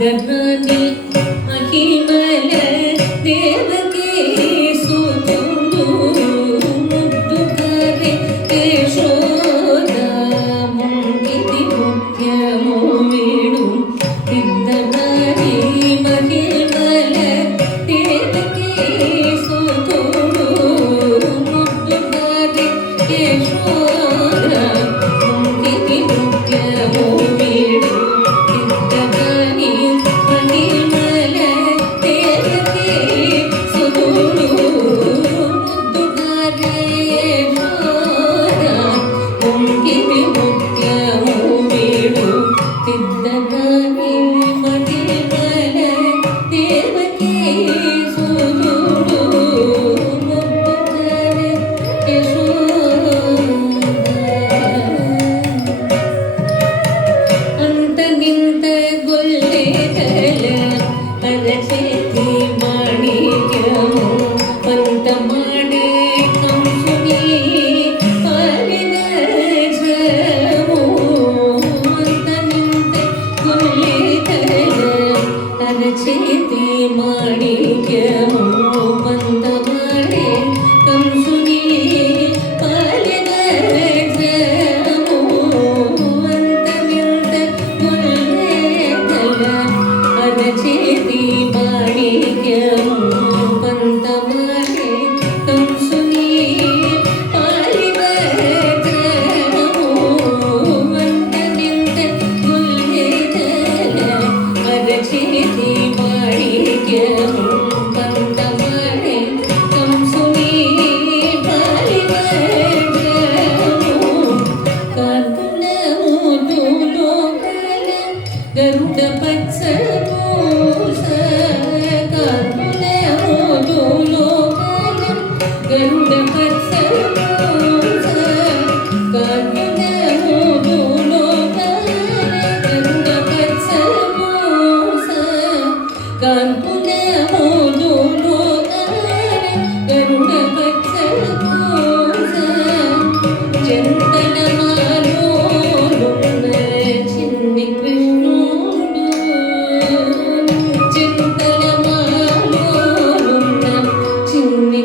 సిద్ధనాని మహిమల దేవకీ సుతుడు ముద్దుగారే యశోద ముంగిది ముఖ్యము వీడు సిద్ధనాని మహిమల దేవకీ సుతుడు ముద్దుగారే యశోద ముంగిది ముఖ్యము వీడు చేతి మాణిక్యము పంతమాడే కంసుని పాలిగజము అంతమింత గుణేతల అరచేతి మాణిక్యము పంతమాడే కంసుని పాలిగజము అంతమింత గుణేతల అరచేతి గరుడ పచ్చ గరుడ పచ్చ గరుడ పచ్చ కాంతుల మోదులో గరుడ పచ్చ చింతన మాలోలున్న చిన్ని కృష్ణుడు చింతన మాలోలున్న చిన్ని